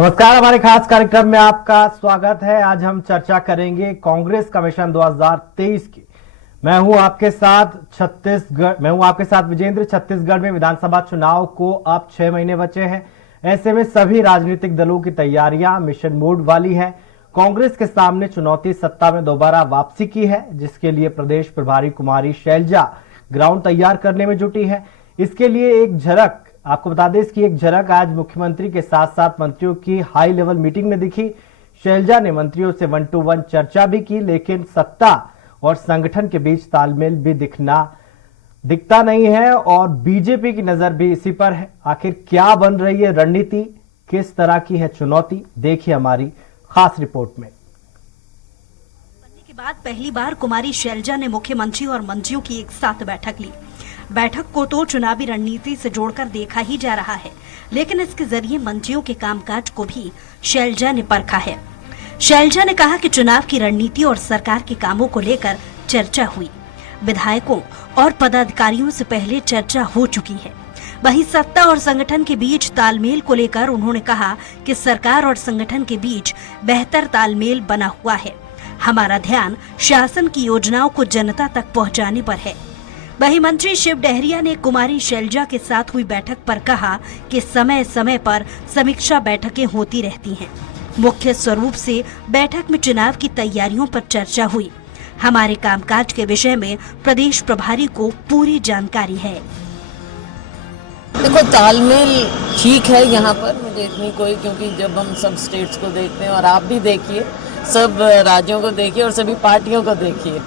नमस्कार, हमारे खास कार्यक्रम में आपका स्वागत है। आज हम चर्चा करेंगे कांग्रेस कमीशन 2023 की। मैं हूं आपके साथ विजेंद्र। छत्तीसगढ़ में विधानसभा चुनाव को अब 6 महीने बचे हैं। ऐसे में सभी राजनीतिक दलों की तैयारियां मिशन मोड वाली है। कांग्रेस के सामने चुनौती सत्ता में दोबारा वापसी की है, जिसके लिए प्रदेश प्रभारी कुमारी शैलजा ग्राउंड तैयार करने में जुटी है। इसके लिए एक झलक आपको बता दें, इसकी एक झलक आज मुख्यमंत्री के साथ साथ मंत्रियों की हाई लेवल मीटिंग में दिखी। शैलजा ने मंत्रियों से 1-to-1 चर्चा भी की, लेकिन सत्ता और संगठन के बीच तालमेल भी दिखता नहीं है और बीजेपी की नजर भी इसी पर है। आखिर क्या बन रही है रणनीति, किस तरह की है चुनौती, देखिए हमारी खास रिपोर्ट में। बनने के बाद पहली बार कुमारी शैलजा ने मुख्यमंत्री और मंत्रियों की एक साथ बैठक ली। बैठक को तो चुनावी रणनीति से जोड़कर देखा ही जा रहा है, लेकिन इसके जरिए मंत्रियों के कामकाज को भी शैलजा ने परखा है। शैलजा ने कहा कि चुनाव की रणनीति और सरकार के कामों को लेकर चर्चा हुई। विधायकों और पदाधिकारियों से पहले चर्चा हो चुकी है। वहीं सत्ता और संगठन के बीच तालमेल को लेकर उन्होंने कहा कि सरकार और संगठन के बीच बेहतर तालमेल बना हुआ है। हमारा ध्यान शासन की योजनाओं को जनता तक पहुंचाने पर है। वहीं मंत्री शिव डहरिया ने कुमारी शैलजा के साथ हुई बैठक पर कहा कि समय समय पर समीक्षा बैठकें होती रहती हैं। मुख्य स्वरूप से बैठक में चुनाव की तैयारियों पर चर्चा हुई। हमारे कामकाज के विषय में प्रदेश प्रभारी को पूरी जानकारी है। देखो, तालमेल ठीक है यहाँ पर, मुझे इतनी कोई, क्योंकि जब हम सब स्टेट्स को देखते हैं और आप भी देखिए, सब राज्यों को देखिए और सभी पार्टियों को देखिए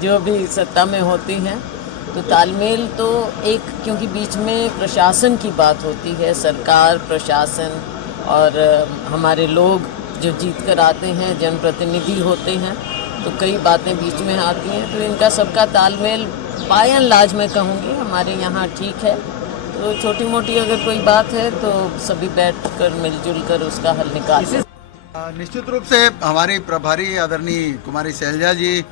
जो भी सत्ता में होती हैं, तो तालमेल तो एक, क्योंकि बीच में प्रशासन की बात होती है, सरकार, प्रशासन और हमारे लोग जो जीत कर आते हैं, जनप्रतिनिधि होते हैं, तो कई बातें बीच में आती हैं। तो इनका सबका तालमेल बाय एंड लार्ज मैं कहूँगी हमारे यहाँ ठीक है। तो छोटी मोटी अगर कोई बात है तो सभी बैठकर मिलजुल कर उसका हल निकालें। निश्चित रूप से हमारी प्रभारी आदरणीय कुमारी शैलजा जी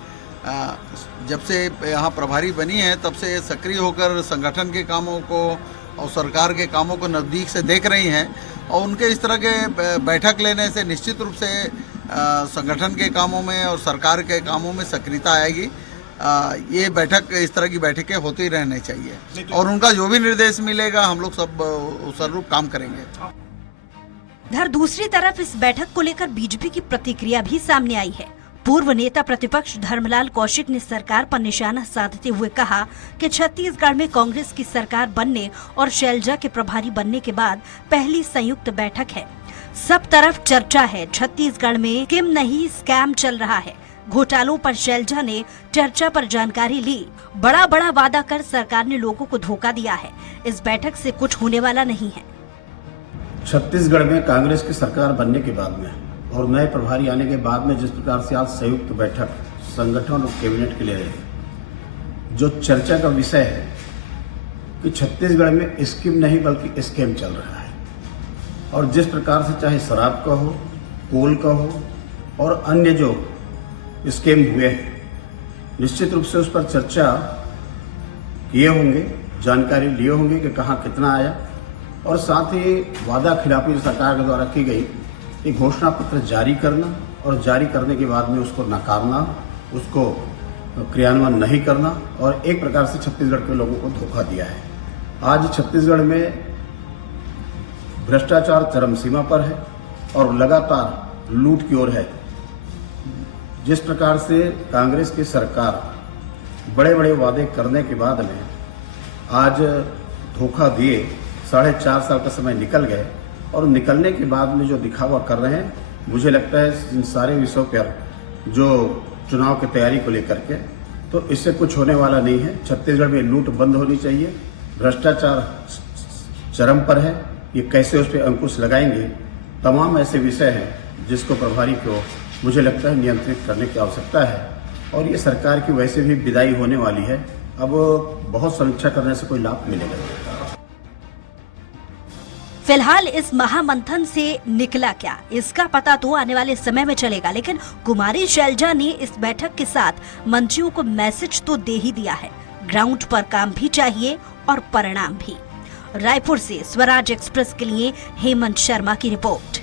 जब से यहाँ प्रभारी बनी है, तब से सक्रिय होकर संगठन के कामों को और सरकार के कामों को नज़दीक से देख रही हैं और उनके इस तरह के बैठक लेने से निश्चित रूप से संगठन के कामों में और सरकार के कामों में सक्रियता आएगी। ये बैठक, इस तरह की बैठकें होती रहनी चाहिए और उनका जो भी निर्देश मिलेगा हम लोग सब उस अनुरूप काम करेंगे। इधर दूसरी तरफ इस बैठक को लेकर बीजेपी की प्रतिक्रिया भी सामने आई है। पूर्व नेता प्रतिपक्ष धर्मलाल कौशिक ने सरकार पर निशाना साधते हुए कहा कि छत्तीसगढ़ में कांग्रेस की सरकार बनने और शैलजा के प्रभारी बनने के बाद पहली संयुक्त बैठक है। सब तरफ चर्चा है। छत्तीसगढ़ में किम नहीं स्कैम चल रहा है। घोटालों पर शैलजा ने चर्चा पर जानकारी ली। बड़ा वादा कर सरकार ने लोगों को धोखा दिया है। इस बैठक से कुछ होने वाला नहीं है। छत्तीसगढ़ में कांग्रेस की सरकार बनने के बाद में और नए प्रभारी आने के बाद में जिस प्रकार से आज संयुक्त बैठक संगठन और कैबिनेट के लिए रही, जो चर्चा का विषय है कि छत्तीसगढ़ में स्कीम नहीं बल्कि स्कैम चल रहा है और जिस प्रकार से चाहे शराब का हो, कोल का हो और अन्य जो स्कैम हुए हैं, निश्चित रूप से उस पर चर्चा किए होंगे, जानकारी लिए होंगे कि कहाँ कितना आया और साथ ही वादा खिलाफी सरकार के द्वारा की गई एक घोषणा पत्र जारी करना और जारी करने के बाद में उसको नकारना, उसको क्रियान्वयन नहीं करना और एक प्रकार से छत्तीसगढ़ के लोगों को धोखा दिया है। आज छत्तीसगढ़ में भ्रष्टाचार चरम सीमा पर है और लगातार लूट की ओर है। जिस प्रकार से कांग्रेस की सरकार बड़े वादे करने के बाद में आज धोखा दिए, 4.5 साल का समय निकल गए और निकलने के बाद में जो दिखावा कर रहे हैं, मुझे लगता है इन सारे विषयों पर जो चुनाव की तैयारी को लेकर के, तो इससे कुछ होने वाला नहीं है। छत्तीसगढ़ में लूट बंद होनी चाहिए, भ्रष्टाचार चरम पर है, ये कैसे उस पर अंकुश लगाएंगे, तमाम ऐसे विषय हैं जिसको प्रभारी को मुझे लगता है नियंत्रित करने की आवश्यकता है। और ये सरकार की वैसे भी विदाई होने वाली है, अब बहुत समीक्षा करने से कोई लाभ मिलेगा नहीं। फिलहाल इस महामंथन से निकला क्या, इसका पता तो आने वाले समय में चलेगा, लेकिन कुमारी शैलजा ने इस बैठक के साथ मंत्रियों को मैसेज तो दे ही दिया है। ग्राउंड पर काम भी चाहिए और परिणाम भी। रायपुर से स्वराज एक्सप्रेस के लिए हेमंत शर्मा की रिपोर्ट।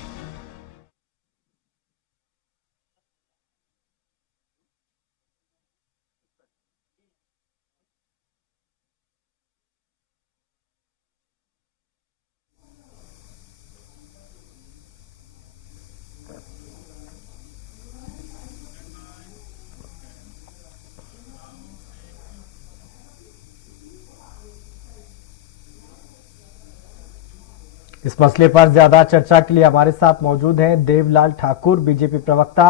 इस मसले पर ज्यादा चर्चा के लिए हमारे साथ मौजूद हैं देवलाल ठाकुर, बीजेपी प्रवक्ता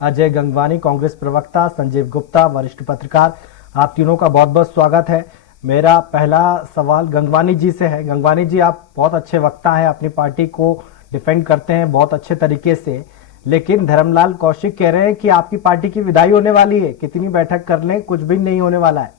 अजय गंगवानी, कांग्रेस प्रवक्ता संजीव गुप्ता, वरिष्ठ पत्रकार। आप तीनों का बहुत बहुत स्वागत है। मेरा पहला सवाल गंगवानी जी से है। गंगवानी जी, आप बहुत अच्छे वक्ता हैं, अपनी पार्टी को डिफेंड करते हैं बहुत अच्छे तरीके से, लेकिन धर्मलाल कौशिक कह रहे हैं कि आपकी पार्टी की विदाई होने वाली है, कितनी बैठक कर लें कुछ भी नहीं होने वाला है।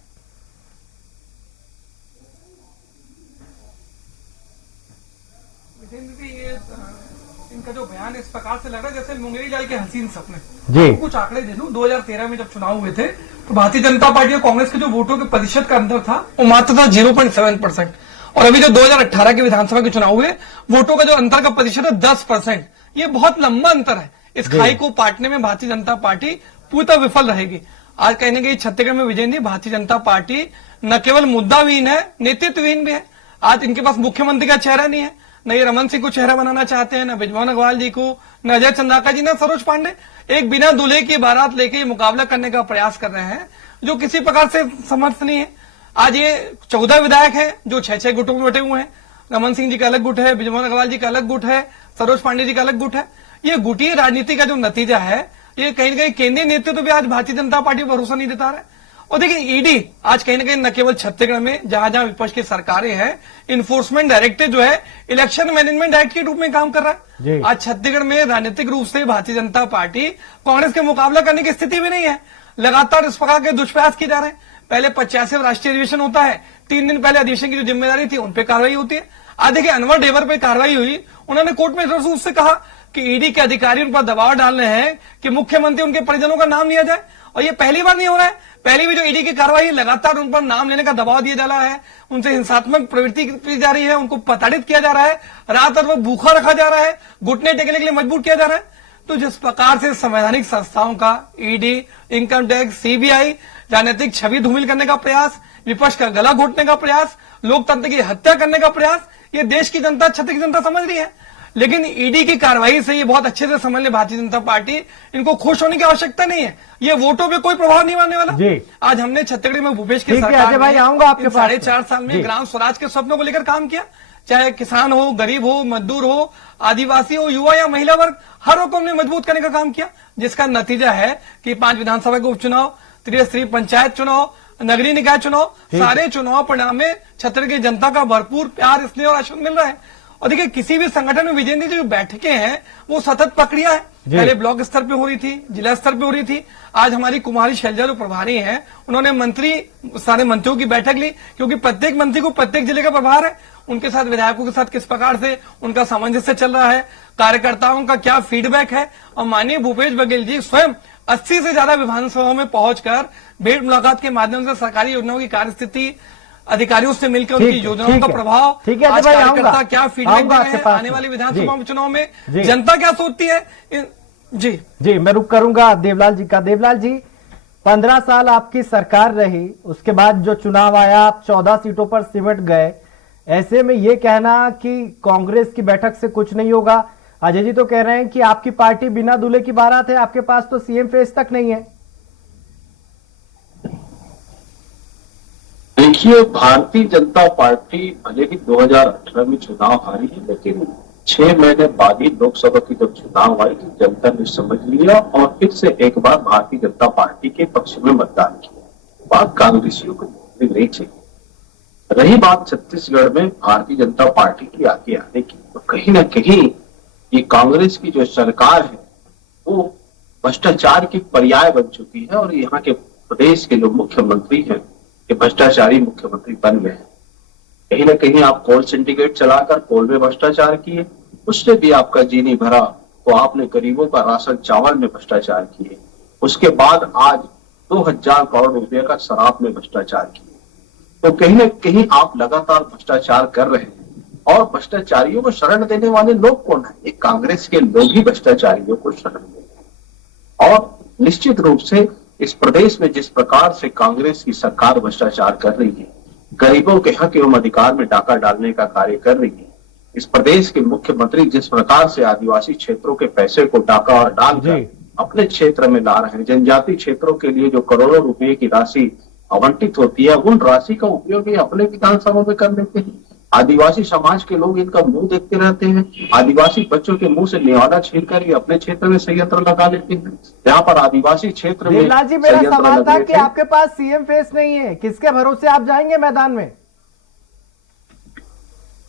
इनका जो बयान इस प्रकार से लग रहा है जैसे मुंगेरी लाल के हसीन सपने। जी। कुछ आंकड़े दे दूं, 2013 में जब चुनाव हुए थे तो भारतीय जनता पार्टी और कांग्रेस के जो वोटों के प्रतिशत का अंतर था वो मात्र था 0.7%, और अभी जो 2018 के विधानसभा के चुनाव हुए वोटों का जो अंतर का प्रतिशत है 10%। ये बहुत लंबा अंतर है। इस खाई को पाटने में भारतीय जनता पार्टी पूरी विफल रहेगी। आज कहने के छत्तीसगढ़ में विजय नहीं, भारतीय जनता पार्टी न केवल मुद्दाविहीन है, नेतृत्वहीन भी है। आज इनके पास मुख्यमंत्री का चेहरा नहीं है, न ये रमन सिंह को चेहरा बनाना चाहते हैं, न बृजमोहन अग्रवाल जी को, न अजय चंद्राकर जी, न सरोज पांडे। एक बिना दूल्हे की बारात लेके मुकाबला करने का प्रयास कर रहे हैं जो किसी प्रकार से समर्थ नहीं है। आज ये 14 विधायक हैं जो 6-6 गुटों में बैठे हुए हैं। रमन सिंह जी का अलग गुट है, बृजमोहन अग्रवाल जी का अलग गुट है, सरोज पांडे जी का अलग गुट है। ये गुटीय राजनीति का जो नतीजा है, ये कहीं न कहीं केंद्रीय नेतृत्व भी आज भारतीय जनता पार्टी को भरोसा नहीं देता रहा है। और देखिए ईडी आज कहीं ना कहीं न केवल छत्तीसगढ़ में जहां जहां विपक्ष की सरकारें हैं, इन्फोर्समेंट डायरेक्टर जो है इलेक्शन मैनेजमेंट एक्ट के रूप में काम कर रहा है। आज छत्तीसगढ़ में राजनीतिक रूप से भारतीय जनता पार्टी कांग्रेस के मुकाबला करने की स्थिति में नहीं है। लगातार इस प्रकार के दुष्प्रयास किए जा रहे हैं। पहले 85 राष्ट्रीय अधिवेशन होता है, 3 दिन पहले अधिवेशन की जो जिम्मेदारी थी उन पर कार्रवाई होती है। आज देखिए अनवर डेवर पर कार्रवाई हुई, उन्होंने कोर्ट में स्पष्ट रूप से कहा कि ईडी के अधिकारी उन पर दबाव डाल रहे हैं कि मुख्यमंत्री उनके परिजनों का नाम लिया जाए, और ये पहली बार नहीं हो रहा है। पहले भी जो ईडी की कार्रवाई लगातार उन पर नाम लेने का दबाव दिया जा रहा है, उनसे हिंसात्मक प्रवृत्ति की जा रही है, उनको प्रताड़ित किया जा रहा है, रात और भूखा रखा जा रहा है, घुटने टेकने के लिए मजबूर किया जा रहा है। तो जिस प्रकार से संवैधानिक संस्थाओं का ईडी, इनकम टैक्स, सीबीआई राजनीतिक छवि धूमिल करने का प्रयास, विपक्ष का गला घोटने का प्रयास, लोकतंत्र की हत्या करने का प्रयास, ये देश की जनता, छत्तीसगढ़ की जनता समझ रही है। लेकिन ईडी की कार्रवाई से ये बहुत अच्छे से समझ ले भारतीय जनता पार्टी, इनको खुश होने की आवश्यकता नहीं है। ये वोटों पे कोई प्रभाव नहीं मानने वाला। आज हमने छत्तीसगढ़ में भूपेश की सरकार भाई आऊंगा आपके पास। 4.5 साल में ग्राम स्वराज के सपनों को लेकर काम किया। चाहे किसान हो, गरीब हो, मजदूर हो, आदिवासी हो, युवा या महिला वर्ग, हर वर्ग को हमने मजबूत करने का काम किया, जिसका नतीजा है कि 5 विधानसभा के उपचुनाव, त्रिस्तरीय पंचायत चुनाव, नगरीय निकाय चुनाव, सारे चुनाव परिणाम में छत्तीसगढ़ की जनता का भरपूर प्यार, स्नेह और आशीर्वाद मिल रहा है। और देखिए किसी भी संगठन में विजय की जो बैठकें हैं वो सतत प्रक्रिया है। पहले ब्लॉक स्तर पे हो रही थी, जिला स्तर पे हो रही थी। आज हमारी कुमारी शैलजा जो प्रभारी हैं, उन्होंने सारे मंत्रियों की बैठक ली, क्योंकि प्रत्येक मंत्री को प्रत्येक जिले का प्रभार है। उनके साथ विधायकों के साथ किस प्रकार से उनका सामंजस्य चल रहा है, कार्यकर्ताओं का क्या फीडबैक है। और माननीय भूपेश बघेल जी स्वयं 80 से ज्यादा विधानसभाओं में पहुंचकर भेंट मुलाकात के माध्यम से सरकारी योजनाओं की कार्यस्थिति, अधिकारियों से मिलकर उनकी योजनाओं का प्रभाव, आज कार्यकर्ता क्या फीडबैक दे रहे हैं, आने वाली विधानसभा चुनाव में जनता क्या सोचती है। जी मैं रुक करूंगा देवलाल जी का। देवलाल जी, 15 साल आपकी सरकार रही, उसके बाद जो चुनाव आया आप 14 सीटों पर सिमट गए। ऐसे में ये कहना कि कांग्रेस की बैठक से कुछ नहीं होगा, अजय जी तो कह रहे हैं कि आपकी पार्टी बिना दूल्हे की बारात है, आपके पास तो सीएम फेस तक नहीं है। देखिए, भारतीय जनता पार्टी भले ही 2018 में चुनाव हारी है, लेकिन 6 महीने बाद ही लोकसभा की जब चुनाव आई तो जनता ने समझ लिया और फिर से एक बार भारतीय जनता पार्टी के पक्ष में मतदान किया। बात कांग्रेसियों को नहीं चाहिए। रही बात छत्तीसगढ़ में भारतीय जनता पार्टी की आगे आने की, तो कहीं ना कहीं ये कांग्रेस की जो सरकार है वो भ्रष्टाचार की पर्याय बन चुकी है, और यहाँ के प्रदेश के जो मुख्यमंत्री हैं ये भ्रष्टाचारी मुख्यमंत्री बन गए हैं। कहीं ना कहीं आप कोल सिंडिकेट चलाकर कोल में भ्रष्टाचार किए, उससे भी आपका जी नहीं भरा तो आपने गरीबों का राशन चावल में भ्रष्टाचार किए। उसके बाद आज 2000 करोड़ रुपए का शराब में भ्रष्टाचार किए। तो कहीं ना कहीं आप लगातार भ्रष्टाचार कर रहे हैं, और भ्रष्टाचारियों को शरण देने वाले लोग कौन है? ये कांग्रेस के लोग ही भ्रष्टाचारियों को शरण देते हैं। और निश्चित रूप से इस प्रदेश में जिस प्रकार से कांग्रेस की सरकार भ्रष्टाचार कर रही है, गरीबों के हक एवं अधिकार में डाका डालने का कार्य कर रही है, इस प्रदेश के मुख्यमंत्री जिस प्रकार से आदिवासी क्षेत्रों के पैसे को डाका और डालकर अपने क्षेत्र में ला रहे हैं, जनजाति क्षेत्रों के लिए जो करोड़ों रुपए की राशि आवंटित होती है, उन राशि का उपयोग ये अपने विधानसभा में कर लेते हैं। आदिवासी समाज के लोग इनका मुंह देखते रहते हैं। आदिवासी बच्चों के मुंह से नेवादा छीनकर ये अपने क्षेत्र में संयंत्र लगा लेते हैं। जहां पर आदिवासी क्षेत्र में देवलाल जी, मेरा संयंत्र सवाल था लगे कि थे, आपके पास सीएम फेस नहीं है, किसके भरोसे आप जाएंगे मैदान में?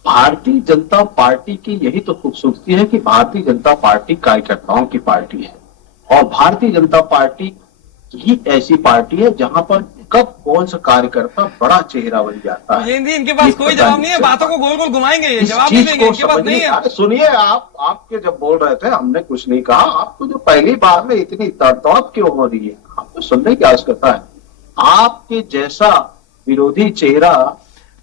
भारतीय जनता पार्टी की यही तो खूबसूरती है कि भारतीय जनता पार्टी कार्यकर्ताओं की पार्टी है और भारतीय जनता पार्टी ही ऐसी पार्टी है जहां पर कब कौन सा कार्यकर्ता बड़ा चेहरा बन जाता है। विजय जी, इनके पास कोई जवाब नहीं है, बातों को गोल गोल घुमाएंगे, ये इस जवाब नहीं चीज देंगे, को इनके पास नहीं है। अरे सुनिए, आपके जब बोल रहे थे हमने कुछ नहीं कहा। आपको जो पहली बार में इतनी तड़तड़ क्यों हो रही है? आपको सुनने की आवश्यकता है। आपके जैसा विरोधी चेहरा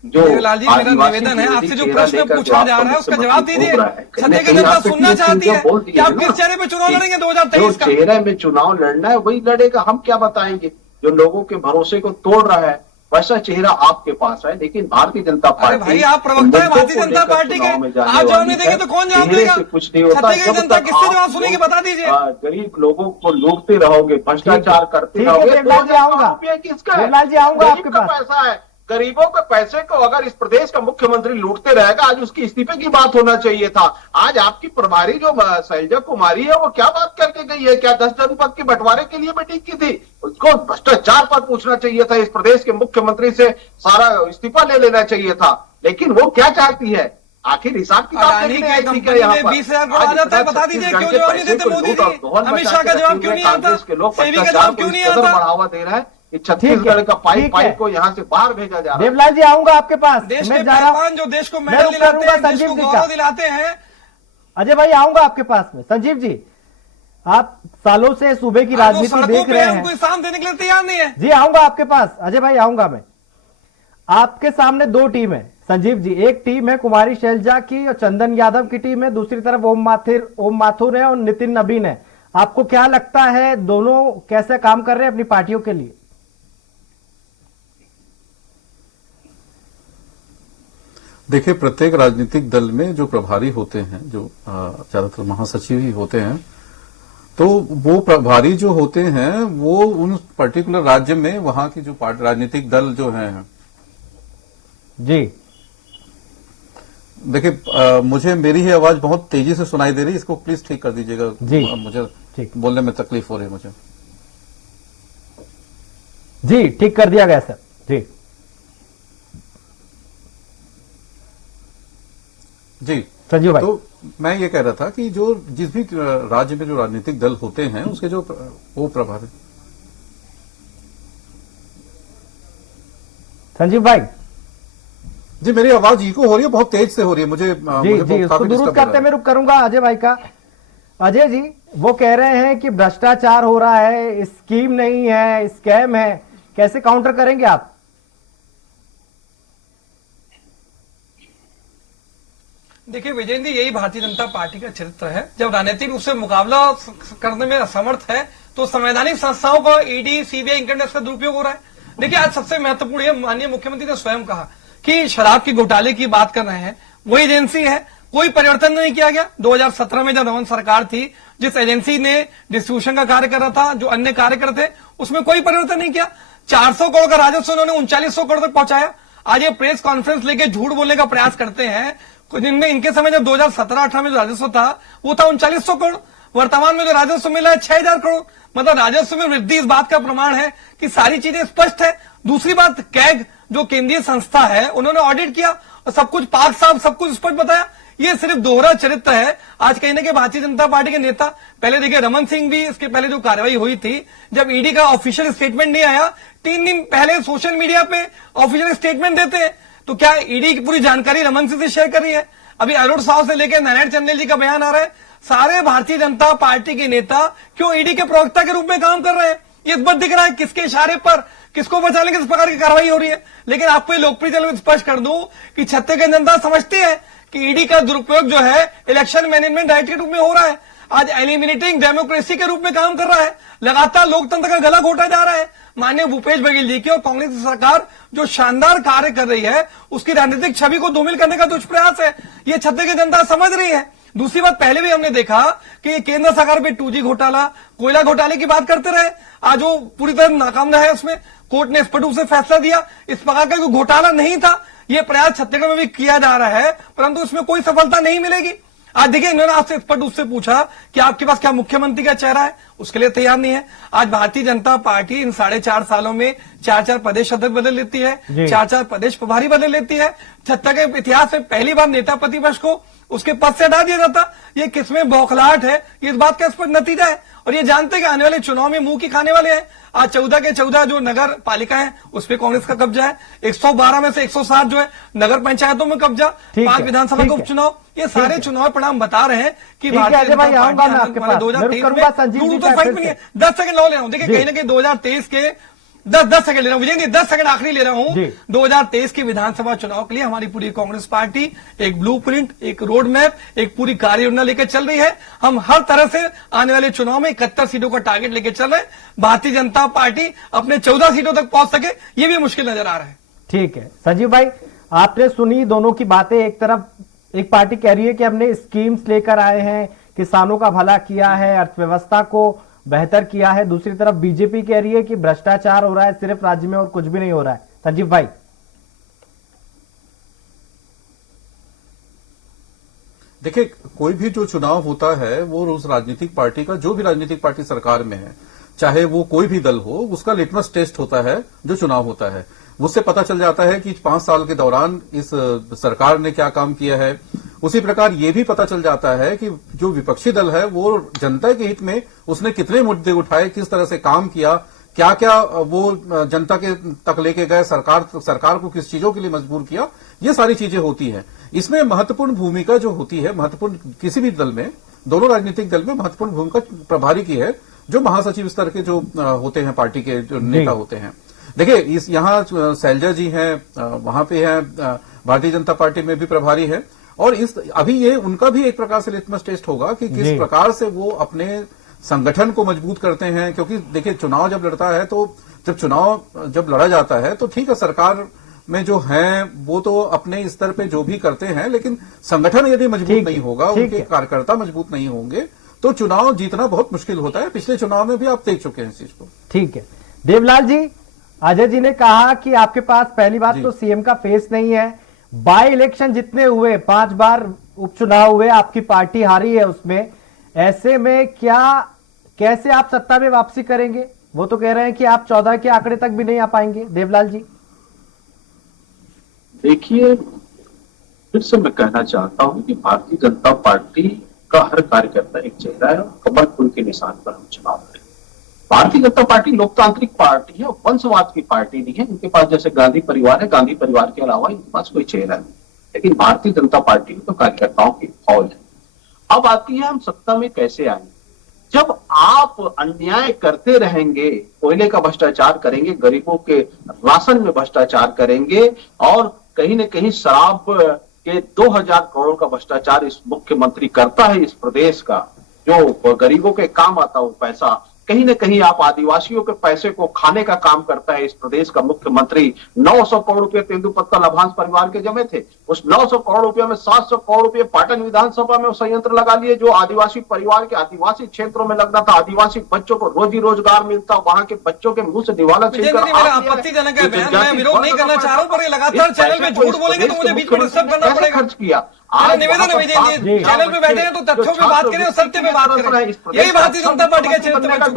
जो देवलाल जी, मेरा निवेदन है आपसे, जो प्रश्न पूछा जा रहा है उसका जवाब दीजिए। छत्तीसगढ़ जनता सुनना चाहती है कि आप किस चेहरे पे चुनाव लड़ेंगे 2023 का। चेहरे में चुनाव लड़ना है वही लड़ेगा, हम क्या बताएंगे। जो लोगों के भरोसे को तोड़ रहा है वैसा चेहरा आपके पास है, लेकिन भारतीय जनता पार्टी, भाई आप प्रवक्ता है भारतीय जनता पार्टी के, आप जवाब नहीं देंगे तो कौन जवाब देगा? कुछ नहीं होता। छत्तीसगढ़ जनता किससे जवाब सुनेगी, बता दीजिए। गरीब लोगों को लूटते रहोगे, भ्रष्टाचार करते ठीक है, रहोगे। देवलाल जी आऊंगा, किसका है? देवलाल जी आऊंगा आपके पास। पैसा है, गरीबों के पैसे को अगर इस प्रदेश का मुख्यमंत्री लूटते रहेगा, आज उसकी इस्तीफे की बात होना चाहिए था। आज आपकी प्रभारी जो शैलजा कुमारी है वो क्या बात करके गई है? क्या 10 जनपद के बंटवारे के लिए बैठी की थी? उसको भ्रष्टाचार पर पूछना चाहिए था, इस प्रदेश के मुख्यमंत्री से सारा इस्तीफा ले लेना चाहिए था। लेकिन वो क्या चाहती है? आखिर हिसाब किताब देखने आई थी क्या यहाँ पर? 20,000 करोड़ आ जाता है, बता दीजिए क्यों जवाब नहीं देते मोदी जी? अमित शाह का जवाब क्यों नहीं आता? सेवी का जवाब क्यों नहीं आता? बढ़ावा दे रहा है कि छत्तीसगढ़ का पाइप को यहाँ से बाहर भेजा जा रहा है। देवलाल जी आऊंगा आपके पास। देश मैं के जा रहा हूं, पहलवान जो देश को मेडल दिलाते हैं, देश को गौरव दिलाते हैं। अजय भाई आऊंगा आपके पास में। संजीव जी, आप सालों से सूबे की राजनीति देख रहे हैं, हमको इस्लाम देने के लिए तैयार नहीं है। जी आऊंगा आपके पास। अजय भाई आऊंगा मैं। आपके सामने दो टीम है संजीव जी, एक टीम है कुमारी शैलजा की और चंदन यादव की टीम है, दूसरी तरफ ओम माथुर है और नितिन नबीन है। आपको क्या लगता है दोनों कैसे काम कर रहे हैं अपनी पार्टियों के लिए? देखिए, प्रत्येक राजनीतिक दल में जो प्रभारी होते हैं, जो ज्यादातर महासचिव ही होते हैं, तो वो प्रभारी जो होते हैं वो उन पर्टिकुलर राज्य में वहां की जो राजनीतिक दल जो हैं। जी देखिए, मुझे मेरी ही आवाज बहुत तेजी से सुनाई दे रही है, इसको प्लीज ठीक कर दीजिएगा। जी मुझे ठीक बोलने में तकलीफ हो रही है मुझे। जी ठीक कर दिया गया सर। जी जी संजीव भाई, तो मैं ये कह रहा था कि जो जिस भी राज्य में जो राजनीतिक दल होते हैं उसके जो वो प्रभारी। संजीव भाई जी, मेरी आवाज इको हो रही है, बहुत तेज से हो रही है मुझे। जी उसको दुरुस्त करते मैं रुक करूंगा अजय भाई का। अजय जी, वो कह रहे हैं कि भ्रष्टाचार हो रहा है, स्कीम नहीं है, स्कैम है, कैसे काउंटर करेंगे आप? देखिए विजय जी, यही भारतीय जनता पार्टी का चरित्र है। जब राजनीतिक रूप से मुकाबला करने में असमर्थ है तो संवैधानिक संस्थाओं का ईडी, सीबीआई, इनकम टैक्स का दुरुपयोग हो रहा है। देखिए, आज सबसे महत्वपूर्ण है, माननीय मुख्यमंत्री ने स्वयं कहा कि शराब की घोटाले की बात कर रहे हैं, वही एजेंसी है, कोई परिवर्तन नहीं किया गया। 2017 में जब रमन सरकार थी, जिस एजेंसी ने डिस्ट्रीब्यूशन का कार्य कर रहा था, जो अन्य कार्य करते, उसमें कोई परिवर्तन नहीं किया। 400 करोड़ का राजस्व उन्होंने 3900 करोड़ तक पहुंचाया। आज ये प्रेस कॉन्फ्रेंस लेके झूठ बोलने का प्रयास करते हैं। जिनमें इनके समय जब 2017-18 में जो राजस्व था वो था 3900 करोड़, वर्तमान में जो राजस्व मिला है 6000 करोड़। मतलब राजस्व में वृद्धि इस बात का प्रमाण है कि सारी चीजें स्पष्ट है। दूसरी बात, कैग जो केंद्रीय संस्था है, उन्होंने ऑडिट किया और सब कुछ पाक साफ, सब कुछ स्पष्ट बताया। ये सिर्फ दोहरा चरित्र है आज कहने के भारतीय जनता पार्टी के नेता। पहले देखिए, रमन सिंह भी इसके पहले जो कार्रवाई हुई थी, जब ईडी का ऑफिशियल स्टेटमेंट नहीं आया, 3 दिन पहले सोशल मीडिया पे ऑफिशियल स्टेटमेंट देते हैं। तो क्या ईडी की पूरी जानकारी रमन सिंह से शेयर कर रही है? अभी अरुण साव से लेकर नारायण चंदेल जी का बयान आ रहा है। सारे भारतीय जनता पार्टी के नेता क्यों ईडी के प्रवक्ता के रूप में काम कर रहे हैं? ये बात दिख रहा है किसके इशारे पर किसको बचाने की इस प्रकार की कार्रवाई हो रही है। लेकिन आपको ये लोकप्रिय चैनल में स्पष्ट कर दूं कि छत्तीसगढ़ जनता समझती है कि ईडी का दुरुपयोग जो है इलेक्शन मैनेजमेंट एक्ट के रूप में हो रहा है, आज एलिमिनेटिंग डेमोक्रेसी के रूप में काम कर रहा है, लगातार लोकतंत्र का गला घोटा जा रहा है। माननीय भूपेश बघेल जी की और कांग्रेस की सरकार जो शानदार कार्य कर रही है, उसकी राजनीतिक छवि को धूमिल करने का दुष्प्रयास है, ये छत्तीसगढ़ जनता समझ रही है। दूसरी बात, पहले भी हमने देखा कि केंद्र सरकार पे 2G घोटाला, कोयला घोटाले की बात करते रहे, आज वो पूरी तरह नाकाम रहा है। उसमें कोर्ट ने स्पष्ट रूप से फैसला दिया, इस प्रकार का कोई घोटाला नहीं था। ये प्रयास छत्तीसगढ़ में भी किया जा रहा है, परंतु इसमें कोई सफलता नहीं मिलेगी। आज देखिए, इन्होंने आपसे स्पष्ट रूप से पूछा कि आपके पास क्या मुख्यमंत्री का चेहरा है, उसके लिए तैयार नहीं है। आज भारतीय जनता पार्टी इन 4.5 सालों में 4 प्रदेश अध्यक्ष बदल लेती है, 4 प्रदेश प्रभारी बदल लेती है। छत्तीसगढ़ के इतिहास में पहली बार नेता प्रतिपक्ष को उसके पद से हटा दिया जाता। ये किसमें बौखलाहट है, ये इस बात का स्पष्ट नतीजा है। और ये जानते कि आने वाले चुनाव में मुंह की खाने वाले हैं। आज 14 के 14 जो नगर पालिका है उस पर कांग्रेस का कब्जा है, 112 में से 160 जो है नगर पंचायतों में कब्जा, 5 विधानसभा का उपचुनाव, ये सारे चुनाव परिणाम बता रहे हैं कि भारतीय जनता पार्टी 2023 में तो फाइट में नहीं है। 10 सेकंड ले रहा हूं, देखिए कहीं ना कहीं 2023 के 10 सेकंड ले रहा हूं, विजय 10 सेकंड आखिरी ले रहा हूं। 2023 के विधानसभा चुनाव के लिए हमारी पूरी कांग्रेस पार्टी एक ब्लूप्रिंट, एक रोड मैप, एक पूरी कार्य योजना लेकर चल रही है। हम हर तरह से आने वाले चुनाव में 71 सीटों का टारगेट लेकर चल रहे हैं। भारतीय जनता पार्टी अपने 14 सीटों तक पहुंच सके, ये भी मुश्किल नजर आ रहा है। ठीक है संजीव भाई, आपने सुनी दोनों की बातें। एक तरफ एक पार्टी कह रही है कि हमने स्कीम्स लेकर आए हैं, किसानों का भला किया है, अर्थव्यवस्था को बेहतर किया है। दूसरी तरफ बीजेपी कह रही है कि भ्रष्टाचार हो रहा है सिर्फ राज्य में और कुछ भी नहीं हो रहा है। संजीव भाई, देखिए, कोई भी जो चुनाव होता है वो उस राजनीतिक पार्टी का, जो भी राजनीतिक पार्टी सरकार में है, चाहे वो कोई भी दल हो, उसका लिटमस टेस्ट होता है जो चुनाव होता है। उससे पता चल जाता है कि 5 साल के दौरान इस सरकार ने क्या काम किया है। उसी प्रकार ये भी पता चल जाता है कि जो विपक्षी दल है वो जनता के हित में उसने कितने मुद्दे उठाए, किस तरह से काम किया, क्या क्या वो जनता के तक लेके गए, सरकार को किस चीजों के लिए मजबूर किया, ये सारी चीजें होती हैं। इसमें महत्वपूर्ण भूमिका जो होती है, महत्वपूर्ण किसी भी दल में, दोनों राजनीतिक दल में महत्वपूर्ण भूमिका प्रभारी की है, जो महासचिव स्तर के जो होते हैं, पार्टी के जो नेता होते हैं। देखिए, इस यहाँ शैलजा जी हैं, वहां पे है भारतीय जनता पार्टी में भी प्रभारी है, और इस अभी ये उनका भी एक प्रकार से लिटमस टेस्ट होगा कि किस प्रकार से वो अपने संगठन को मजबूत करते हैं। क्योंकि देखिए, चुनाव जब लड़ता है तो जब लड़ा जाता है तो ठीक है, सरकार में जो है वो तो अपने स्तर पे जो भी करते हैं, लेकिन संगठन यदि मजबूत नहीं होगा, उनके कार्यकर्ता मजबूत नहीं होंगे, तो चुनाव जीतना बहुत मुश्किल होता है। पिछले चुनाव में भी आप देख चुके हैं इस चीज को। ठीक है देवलाल जी, अजय जी ने कहा कि आपके पास पहली बात तो सीएम का फेस नहीं है। बाई इलेक्शन जितने हुए, 5 बार उपचुनाव हुए, आपकी पार्टी हारी है उसमें। ऐसे में कैसे आप सत्ता में वापसी करेंगे? वो तो कह रहे हैं कि आप 14 के आंकड़े तक भी नहीं आ पाएंगे। देवलाल जी, देखिए, फिर से मैं कहना चाहता हूं कि भारतीय जनता पार्टी का हर कार्यकर्ता एक चेहरा है, कमल फूल के निशान पर हम चुनाव लड़े। भारतीय जनता पार्टी लोकतांत्रिक पार्टी है, वंशवाद की पार्टी नहीं है। इनके पास जैसे गांधी परिवार है, गांधी परिवार के अलावा इनके पास कोई चेहरा नहीं। लेकिन भारतीय जनता पार्टी में तो कार्यकर्ताओं की फौज है। अब आती है हम सत्ता में कैसे आएंगे। जब आप अन्याय करते रहेंगे, कोयले का भ्रष्टाचार करेंगे, गरीबों के राशन में भ्रष्टाचार करेंगे, और कहीं न कहीं शराब के 2000 करोड़ का भ्रष्टाचार इस मुख्यमंत्री करता है इस प्रदेश का, जो गरीबों के काम आता हो पैसा, कहीं न कहीं आप आदिवासियों के पैसे को खाने का काम करता है इस प्रदेश का मुख्यमंत्री। 900 करोड़ रुपए तेंदुपत्ता लाभांश परिवार के जमे थे, उस 900 करोड़ रुपए में 700 करोड़ रुपए पाटन विधानसभा में संयंत्र लगा लिए, जो आदिवासी परिवार के आदिवासी क्षेत्रों में लगना था। आदिवासी बच्चों को रोजी रोजगार मिलता, वहां के बच्चों के मुंह से दिवाला आपत्तिजनक है बयान, मैं विरोध नहीं करना चाह रहा हूं, पर ये लगातार चैनल में झूठ बोलेंगे तो मुझे बीच में डिस्टर्ब करना पड़ेगा। खर्च किया, निवेदन है विजय जी, चैनल पे बैठे हैं तो तथ्यों पे बात करें और सत्य पे बात करें। यही भारतीय जनता पार्टी का चरित्र है।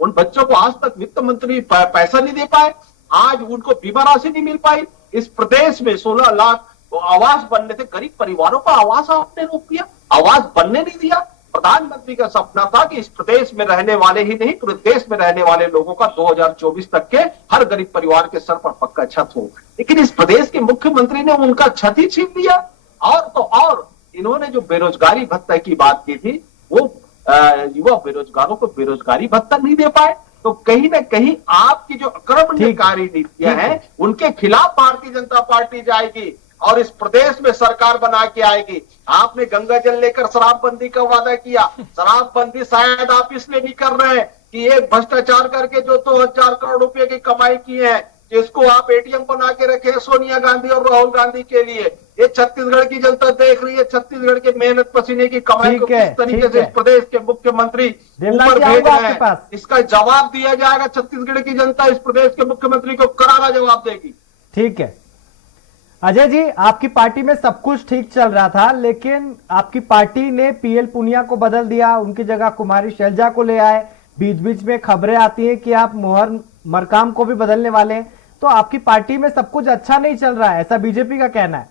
उन बच्चों को आज तक वित्त मंत्री पैसा नहीं दे पाए, आज उनको बीमा राशि नहीं मिल पाई। इस प्रदेश में 16 लाख आवास बनने थे, गरीब परिवारों का आवास आपने रोक दिया, आवास बनने नहीं दिया। प्रधानमंत्री का सपना था कि इस प्रदेश में रहने वाले ही नहीं, पूरे देश में रहने वाले लोगों का 2024 तक के हर गरीब परिवार के सर पर पक्का छत हो। लेकिन इस प्रदेश के मुख्यमंत्री ने उनका छत ही छीन लिया। और तो और इन्होंने जो बेरोजगारी भत्ता की बात की थी, वो युवा बेरोजगारों को बेरोजगारी भत्ता नहीं दे पाए। तो कहीं ना कहीं आपकी जो आक्रमणकारी नीतियां हैं, उनके खिलाफ भारतीय जनता पार्टी जाएगी और इस प्रदेश में सरकार बना के आएगी। आपने गंगा जल लेकर शराबबंदी का वादा किया, शराबबंदी शायद आप इसलिए नहीं कर रहे हैं कि ये भ्रष्टाचार करके जो 2000 करोड़ रुपए की कमाई की है, जिसको आप एटीएम बना के रखे सोनिया गांधी और राहुल गांधी के लिए। ये छत्तीसगढ़ की जनता देख रही है, छत्तीसगढ़ के मेहनत पसीने की कमाई को किस तरीके से इस प्रदेश के मुख्यमंत्री ऊपर भेज रहे हैं। इसका जवाब दिया जाएगा। छत्तीसगढ़ की जनता इस प्रदेश के मुख्यमंत्री को करारा जवाब देगी। ठीक है अजय जी, आपकी पार्टी में सब कुछ ठीक चल रहा था, लेकिन आपकी पार्टी ने पीएल पुनिया को बदल दिया, उनकी जगह कुमारी शैलजा को ले आए। बीच बीच में खबरें आती हैं कि आप मोहन मरकाम को भी बदलने वाले हैं। तो आपकी पार्टी में सब कुछ अच्छा नहीं चल रहा है, ऐसा बीजेपी का कहना है।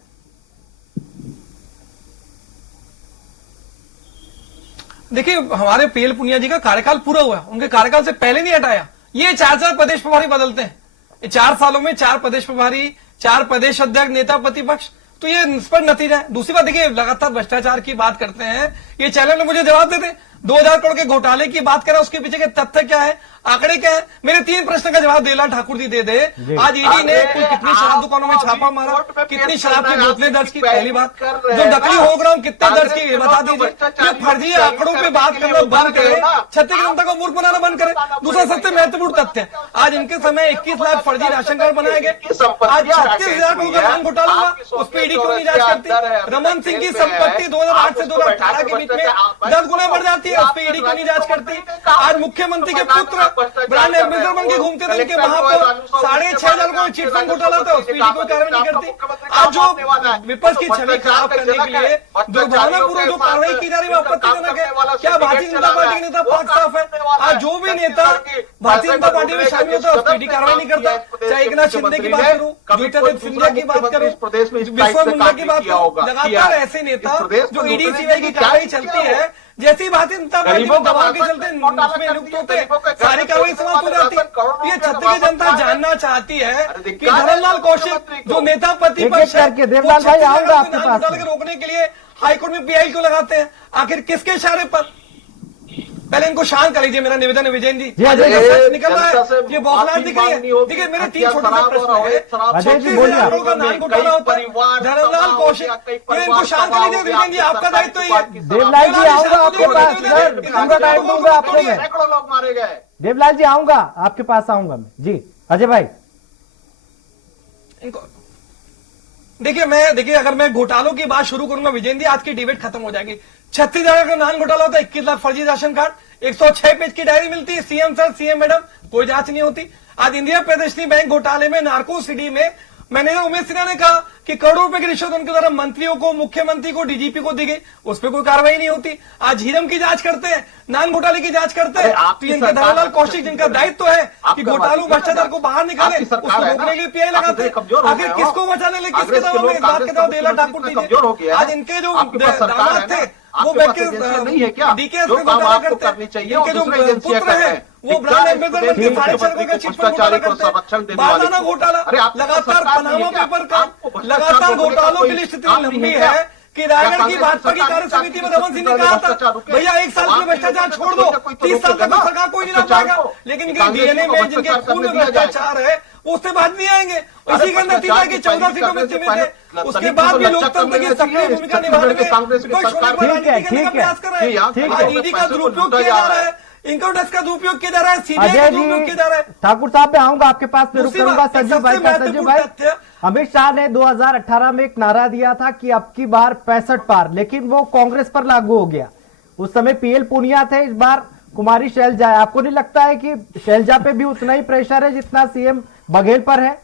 देखिए, हमारे पीएल पुनिया जी का कार्यकाल पूरा हुआ, उनके कार्यकाल से पहले नहीं हटाया। ये 4 प्रदेश प्रभारी बदलते हैं, ये 4 सालों में 4 प्रदेश प्रभारी, 4 प्रदेश अध्यक्ष, नेता प्रतिपक्ष, तो ये निष्पन्न नतीजा है। दूसरी बात देखिए, लगातार भ्रष्टाचार की बात करते हैं, ये चैनल में मुझे जवाब देते। 2000 करोड़ के घोटाले की बात करें, उसके पीछे के तथ्य क्या है, आंकड़े क्या है। मेरे 3 प्रश्न का जवाब देला ठाकुर जी दे दे। आज ईडी ने कुल कितनी शराब दुकानों में छापा मारा, कितनी शराब की बोतलें दर्ज की, पहली बात। जो नकली होमग्राउंड कितने दर्ज की, बता दीजिए। फर्जी आंकड़ों पे बात करना बंद करे, छत्तीसगढ़ जनता को मूर्ख बनाना बंद करे। दूसरा सबसे महत्वपूर्ण तथ्य, आज इनके समय 21 लाख फर्जी राशन कार्ड बनाए गए। आज 36,000 करोड़ का नाम घोटाला हुआ, उस पर ईडी क्यों नहीं जांच करती। रमन सिंह की संपत्ति 2008 से 2018 के बीच में 10 गुना बढ़ जाती है, उस पर ईडी क्यों नहीं जांच करती। आज मुख्यमंत्री के पुत्र ब्रांड एम्बेसडर बन के घूमते थे, इनके वहां पर 6,500 करोड़ चिटफंड घोटाला था, उस पर ईडी कोई कार्रवाई नहीं करती। आज जो विपक्ष की छवि खराब करने के लिए दुर्भावनापूर्ण जो कार्रवाई की जा रही है, आपत्तिजनक है। क्या भारतीय जनता पार्टी के नेता पाक साफ है? आज जो भी नेता भारतीय जनता पार्टी में शामिल होता है, उस पर ईडी कार्रवाई नहीं करता। चाहे एकनाथ शिंदे की बात करूं, ज्योतिरादित्य सिंधिया की बात करूं, विश्वा मुंडा की बात करूं, लगातार ऐसे नेता जो ईडी सीबीआई की कार्रवाई चलती है, जैसी भारतीय जनता पार्टी को दबाव के चलते उसमें नियुक्त होते, सारी कार्रवाई समाप्त हो जाती। ये छत्तीसगढ़ जनता जानना चाहती है कि धरमलाल कौशिक जो नेता प्रतिपक्ष है, देवलाल भाई आऊंगा आपके पास, रोकने के लिए हाईकोर्ट में पीआई क्यों लगाते हैं, आखिर किसके इशारे पर। पहले इनको शांत कर लीजिए, मेरा निवेदन है विजयन जी। निकल रहा है, ये बौखलाहट दिख रही है। देखिए, मेरे 3 छोटे प्रश्न है। 36,000 करोड़ का नाम घोटाला होता है, धरमलाल कौशिक, ये इनको शांत कर लीजिए विजयन जी, आपका दायित्व ही है। देवलाल जी आऊंगा आपके पास, पूरा टाइम दूंगा आपको मैं। सैकड़ों लोग मारे गए। देवलाल जी आऊंगा आपके पास, आऊंगा मैं जी। अजय भाई देखिए अगर मैं घोटालों की बात शुरू करूंगा विजयन जी, आज की डिबेट खत्म हो जाएगी। 36,000 का नान घोटाला होता है, 21 लाख फर्जी राशन कार्ड, 106 पेज की डायरी मिलती है, सीएम सर, सीएम मैडम, कोई जांच नहीं होती। आज इंडिया प्रदर्शनी बैंक घोटाले में, नार्को सिटी में मैनेजर उमेश सिन्हा ने कहा कि करोड़ों रुपए की रिश्वत उनके द्वारा मंत्रियों को, मुख्यमंत्री को, डीजीपी को दी गई, उस पर कोई कार्रवाई नहीं होती। आज हीरम की जांच करते हैं, नान घोटाले की जांच करते हैं, तो इनका धरमलाल कौशिक जिनका दायित्व है कि घोटालू भ्रष्टाचार को बाहर निकाले, उसको रोकने के लिए पीआई लगाते हैं। आखिर किसको बचाने लिए, किसके दाव में, इस बात के दाव देला ठाकुर दीजिए। आज इनके जो दामाद थे वो डीके घोटाला करते हैं, इनके जो पुत्र है वो ब्रांड एम्बेसडर बन के 6.5 करोड़ का चिटफंड घोटाला करते हैं। बारदाना घोटाला, लगातार पनामा पेपर का, लगातार घोटालों की लिस्ट इतनी लंबी है कि रायगढ़ की भाजपा की कार्य समिति में रमन सिंह ने कहा था, भैया 1 साल के भ्रष्टाचार छोड़ दो, 30 साल तक सरकार कोई नहीं ला पाएगा। लेकिन इनके डीएनए में जिनके खून में भ्रष्टाचार है, उससे बात नहीं आएंगे। इसी का नतीजा की 14 सीटों में सीमित है। उसके बाद भी लोकतंत्र की सक्रिय भूमिका निभाने में विपक्ष का प्रयास कर रहे हैं। आज ईडी का दुरुपयोग किया जा रहा है, इनकम टैक्स का दुरुपयोग किया जा रहा है, सीबीआई का दुरुपयोग किया जा रहा है। ठाकुर साहब मैं आऊंगा आपके पास, फिर करूंगा संजीव भाई का। संजीव भाई, अमित शाह ने 2018 में एक नारा दिया था कि अब की बार 65 पार, लेकिन वो कांग्रेस पर लागू हो गया। उस समय पीएल पुनिया थे, इस बार कुमारी शैलजा है। आपको नहीं लगता है कि शैलजा पे भी उतना ही प्रेशर है जितना सीएम बघेल पर है?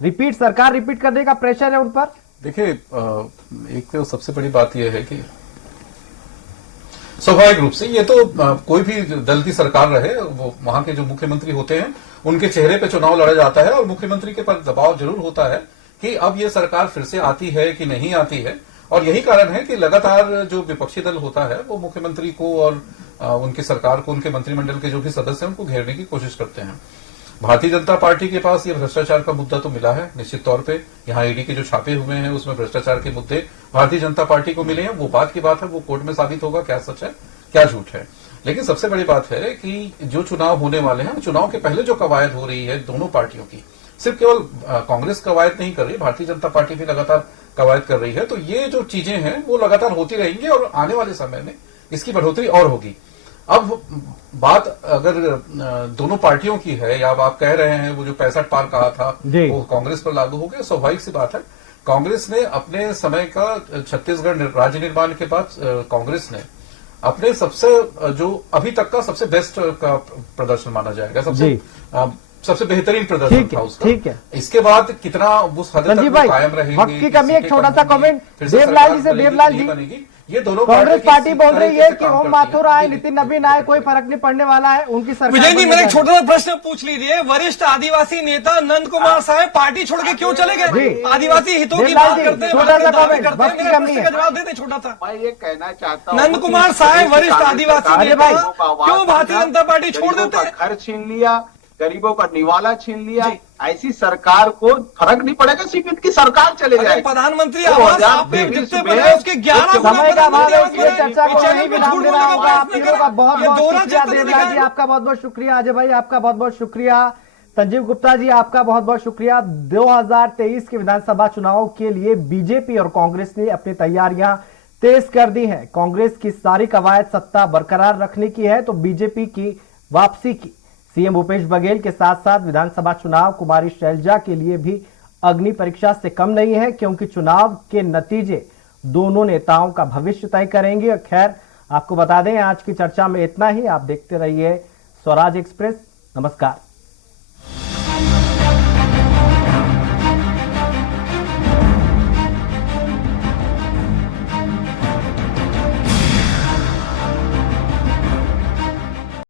रिपीट, सरकार रिपीट करने का प्रेशर है उन पर? देखिए, एक तो सबसे बड़ी बात यह है कि स्वाभाविक रूप से ये तो कोई भी दल की सरकार रहे, वो वहां के जो मुख्यमंत्री होते हैं उनके चेहरे पे चुनाव लड़ा जाता है और मुख्यमंत्री के पर दबाव जरूर होता है कि अब ये सरकार फिर से आती है कि नहीं आती है। और यही कारण है कि लगातार जो विपक्षी दल होता है वो मुख्यमंत्री को और उनकी सरकार को, उनके मंत्रिमंडल के जो भी सदस्य हैं उनको घेरने की कोशिश करते हैं। भारतीय जनता पार्टी के पास ये भ्रष्टाचार का मुद्दा तो मिला है निश्चित तौर पे। यहाँ ईडी के जो छापे हुए हैं उसमें भ्रष्टाचार के मुद्दे भारतीय जनता पार्टी को मिले हैं, वो बात की बात है, वो कोर्ट में साबित होगा क्या सच है क्या झूठ है। लेकिन सबसे बड़ी बात है कि जो चुनाव होने वाले हैं, चुनाव के पहले जो कवायद हो रही है दोनों पार्टियों की, सिर्फ केवल कांग्रेस कवायद नहीं कर रही, भारतीय जनता पार्टी भी लगातार कवायद कर रही है। तो ये जो चीजें हैं वो लगातार होती रहेंगी और आने वाले समय में इसकी बढ़ोतरी और होगी। अब बात अगर दोनों पार्टियों की है, या आप कह रहे हैं वो जो 65 पार कहा था वो कांग्रेस पर लागू हो गया, स्वाभाविक सी बात है। कांग्रेस ने अपने समय का छत्तीसगढ़ राज्य निर्माण के बाद कांग्रेस ने अपने सबसे जो अभी तक का सबसे बेस्ट का प्रदर्शन माना जाएगा, सबसे बेहतरीन प्रदर्शन था उसका। ठीक है, इसके बाद कितना उस हद तक कायम रहेंगे, वक्त की कमी, एक छोटा सा कमेंट देवलाल जी से। देवलाल जी, बनेगी, ये दोनों कांग्रेस पार्टी बोल रही है कि ओम माथुर आए, नितिन नवीन आए, कोई फर्क नहीं पड़ने वाला है, उनकी सरकार। विजय जी, मेरा एक छोटा सा प्रश्न पूछ लीजिए। वरिष्ठ आदिवासी नेता नंद कुमार साहब पार्टी छोड़ के क्यों चले गए? आदिवासी हितों की बात करते हैं, छोटा सा कमेंट, वक्त की कमी है, जवाब देते छोटा सा। मैं ये कहना चाहता हूँ, नंद कुमार साहब वरिष्ठ आदिवासी नेता क्यों भारतीय जनता पार्टी छोड़ देते हैं? घर छीन लिया, गरीबों का निवाला छीन लिया। ऐसी सरकार को फर्क नहीं पड़ेगा, सिर्फ इनकी सरकार चले जाए। प्रधानमंत्री आवास आपने जितने बनाए उसके 11 समय का अभाव है, इसलिए चर्चा को नहीं विराम देना होगा। आप तीनों का बहुत बहुत शुक्रिया। देवलाल जी आपका बहुत बहुत शुक्रिया। अजय भाई आपका बहुत बहुत शुक्रिया। संजीव गुप्ता जी आपका बहुत बहुत शुक्रिया। 2023 के विधानसभा चुनाव के लिए बीजेपी और कांग्रेस ने अपनी तैयारियां तेज कर दी है। कांग्रेस की सारी कवायद सत्ता बरकरार रखने की है, तो बीजेपी की वापसी की। सीएम भूपेश बघेल के साथ साथ विधानसभा चुनाव कुमारी शैलजा के लिए भी अग्नि परीक्षा से कम नहीं है, क्योंकि चुनाव के नतीजे दोनों नेताओं का भविष्य तय करेंगे। खैर, आपको बता दें आज की चर्चा में इतना ही। आप देखते रहिए स्वराज एक्सप्रेस। नमस्कार।